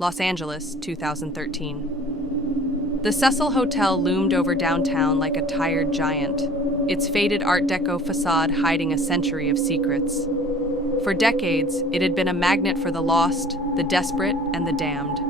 Los Angeles, 2013. The Cecil Hotel loomed over downtown like a tired giant, its faded Art Deco facade hiding a century of secrets. For decades, it had been a magnet for the lost, the desperate, and the damned.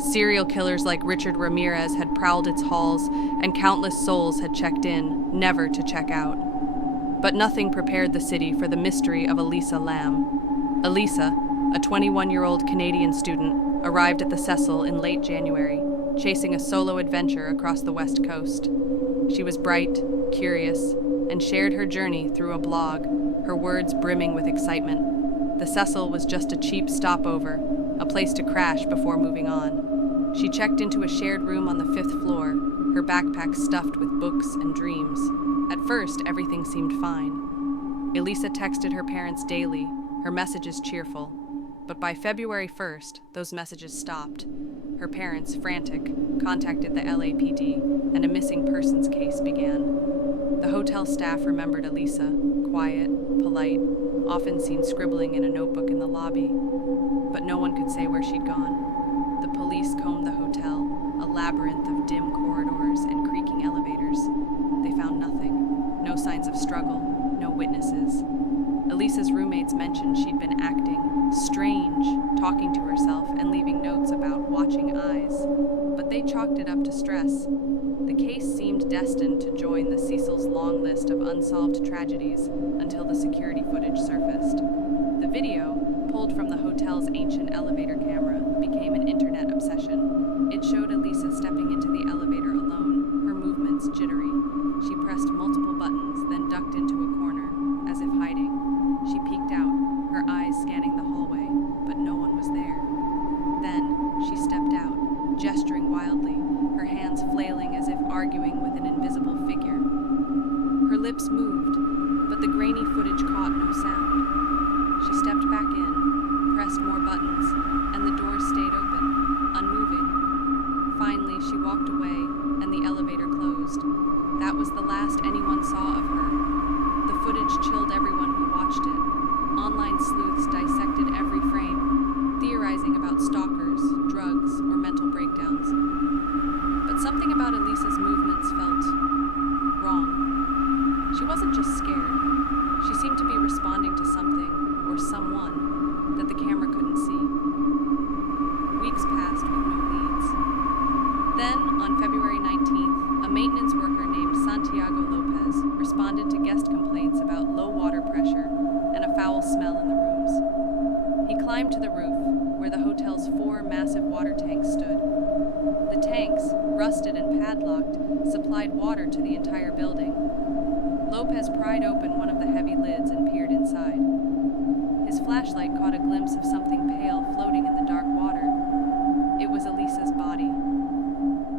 Serial killers like Richard Ramirez had prowled its halls, and countless souls had checked in, never to check out. But nothing prepared the city for the mystery of Elisa Lam. Elisa, a 21-year-old Canadian student, arrived at the Cecil in late January, chasing a solo adventure across the West Coast. She was bright, curious, and shared her journey through a blog, her words brimming with excitement. The Cecil was just a cheap stopover, a place to crash before moving on. She checked into a shared room on the 5th floor, her backpack stuffed with books and dreams. At first, everything seemed fine. Elisa texted her parents daily, her messages cheerful. But by February 1st, those messages stopped. Her parents, frantic, contacted the LAPD, and a missing persons case began. The hotel staff remembered Elisa, quiet, polite, often seen scribbling in a notebook in the lobby. But no one could say where she'd gone. The police combed the hotel, a labyrinth of dim corridors and creaking elevators. They found nothing. No signs of struggle, no witnesses. Elisa's roommates mentioned she'd been acting strange, talking to herself and leaving notes about watching eyes. But they chalked it up to stress. The case seemed destined to join the Cecil's long list of unsolved tragedies until the security footage surfaced. The video, pulled from the hotel's ancient elevator camera, became an internet obsession. It showed Elisa stepping into the elevator alone, her movements jittery. She pressed multiple buttons, then ducked into a corner, as if hiding. She peeked out, her eyes scanning the hallway, but no one was there. Then, she stepped out, gesturing wildly, her hands flailing as if arguing with an invisible figure. Her lips moved, but the grainy footage caught no sound. She stepped back in, pressed more buttons, and the doors stayed open, unmoving. Finally, she walked away, and the elevator closed. That was the last anyone saw of her. The footage chilled everyone who watched it. Online sleuths dissected every frame, theorizing about stalkers, drugs, or mental breakdowns. But something about Elisa's movements felt wrong. She wasn't just scared. She seemed to be responding to something, or someone, that the camera couldn't see. Weeks passed with no leads. Then, on February 19th, a maintenance worker named Santiago Lopez responded to guest complaints about low water pressure and a foul smell in the rooms. He climbed to the roof, where the hotel's 4 massive water tanks stood. The tanks, rusted and padlocked, supplied water to the entire building. Lopez pried open one of the heavy lids and peered inside. His flashlight caught a glimpse of something pale floating in the dark water. It was Elisa's body.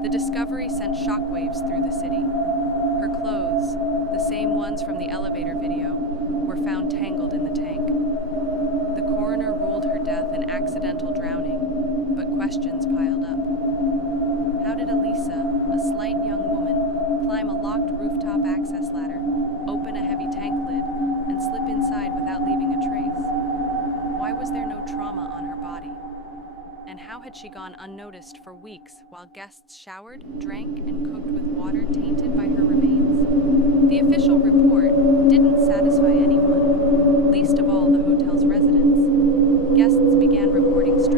The discovery sent shockwaves through the city. Her clothes, the same ones from the elevator video, were found tangled in the tank. The coroner ruled her death an accidental drowning, but questions piled up. How did Elisa, a slight young woman, climb a locked rooftop access ladder, open a heavy tank lid, and slip inside without leaving a trace? Why was there no trauma on her body? And how had she gone unnoticed for weeks while guests showered, drank, and cooked with water tainted by her remains? The official report didn't satisfy anyone, least of all the hotel's residents. Guests began reporting strange